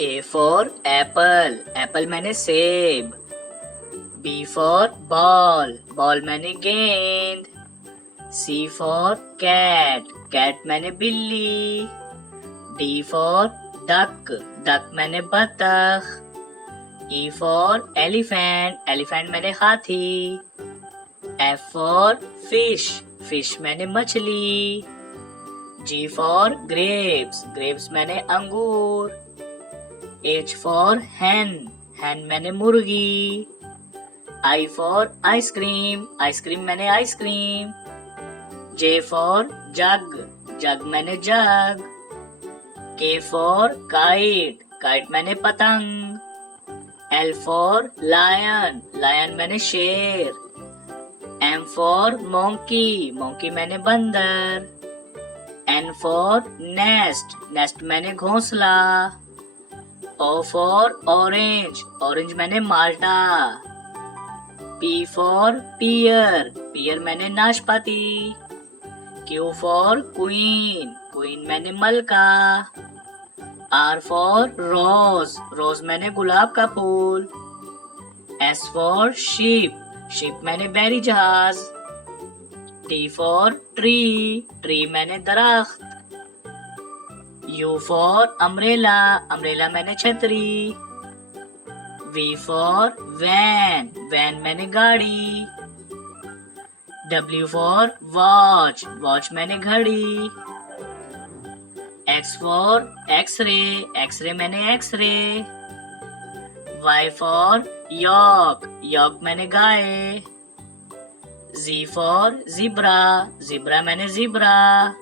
A for apple, apple मैंने सेब। B for ball, ball मैंने गेंद। C for cat, cat मैंने बिल्ली। D for duck, duck मैंने बतख। E for elephant, elephant मैंने हाथी। F for fish, fish मैंने मछली। G for grapes, grapes मैंने अंगूर। H for hen, hen मैंने मुर्गी। I for ice cream, ice cream मैंने ice cream. J for jug, jug मैंने जग। K for kite, kite मैंने पतंग। L for lion, lion मैंने शेर। M for monkey, monkey मैंने बंदर। N for nest, nest मैंने घोंसला। O for orange, orange मैंने माल्टा। P for pear, pear मैंने नाशपाती। Q for queen, queen मैंने मलका। R for rose, rose मैंने गुलाब का फूल। S for sheep, sheep मैंने बैरी जहाज। T for tree, tree मैंने दरख्त। U for umbrella, umbrella मैंने छतरी। V for van, van मैंने गाड़ी। W for watch, watch मैंने घड़ी। X for x-ray, x-ray मैंने x-ray। Y for yak, yak मैंने गाय। Z for zebra, zebra मैंने zebra।